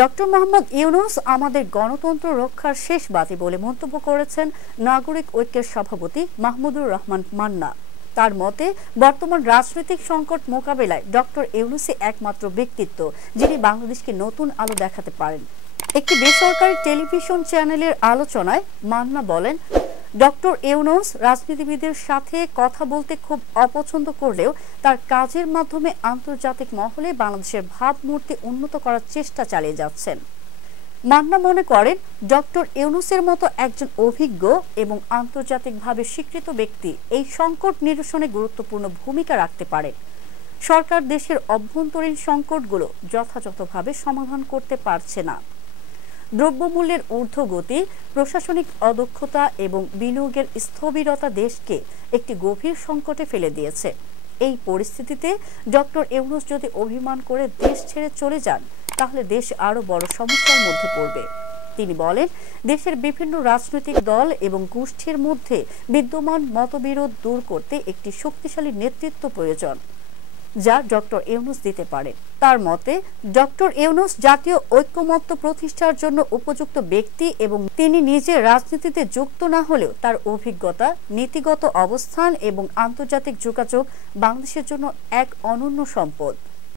Doctor Mohammad Yunus আমাদের গণতন্ত্র রক্ষার শেষ বাতি বলে মন্তব্য করেছেন নাগরিক ঐক্যের সভাপতি মাহমুদুর রহমান মান্না। তার মতে, বর্তমান রাজনৈতিক সংকট মোকাবেলায় ডক্টর ইউনূসই একমাত্র ব্যক্তিত্ব যিনি বাংলাদেশকে নতুন আলো দেখাতে পারেন। একটি বেসরকারি টেলিভিশন চ্যানেলের আলোচনায় মান্না বলেন, ডক্টর ইউনূস রাজনীতিবিদদের সাথে কথা বলতে খুব অপছন্দ করলেও তার কাজের মাধ্যমে আন্তর্জাতিক মহলে বাংলাদেশের ভাবমূর্তি উন্নত করার চেষ্টা চালিয়ে যাচ্ছেন। মান্না মনে করেন, ডক্টর ইউনূসের মতো একজন অভিজ্ঞ এবং আন্তর্জাতিকভাবে স্বীকৃত ব্যক্তি এই সংকট নিরসনে গুরুত্বপূর্ণ ভূমিকা রাখতে পারে। সরকার দেশের অভ্যন্তরীণ সংকটগুলো যথাযথভাবে সমাধান করতে পারছে না। দ্রব্যমূল্যের ঊর্ধ্বগতি, প্রশাসনিক অদক্ষতা এবং বিনিয়োগের স্থবিরতা দেশকে একটি গভীর সংকটে ফেলে দিয়েছে। এই পরিস্থিতিতে ডক্টর ইউনূস যদি অভিমান করে দেশ ছেড়ে চলে যান, তাহলে দেশ আরো বড় সমস্যার মধ্যে পড়বে। তিনি বলেন, দেশের বিভিন্ন রাজনৈতিক দল এবং গোষ্ঠীর মধ্যে বিদ্যমান মতবিরোধ দূর করতে একটি শক্তিশালী নেতৃত্ব প্রয়োজন, যা ডক্টর ইউনূস দিতে পারে। তার মতে, ডক্টর ইউনূস জাতীয় ঐক্যমত্য প্রতিষ্ঠার জন্য উপযুক্ত ব্যক্তি এবং তিনি নিজে রাজনীতিতে যুক্ত না হলেও তার অভিজ্ঞতা, নীতিগত অবস্থান এবং আন্তর্জাতিক যোগাযোগ বাংলাদেশের জন্য এক অনন্য সম্পদ।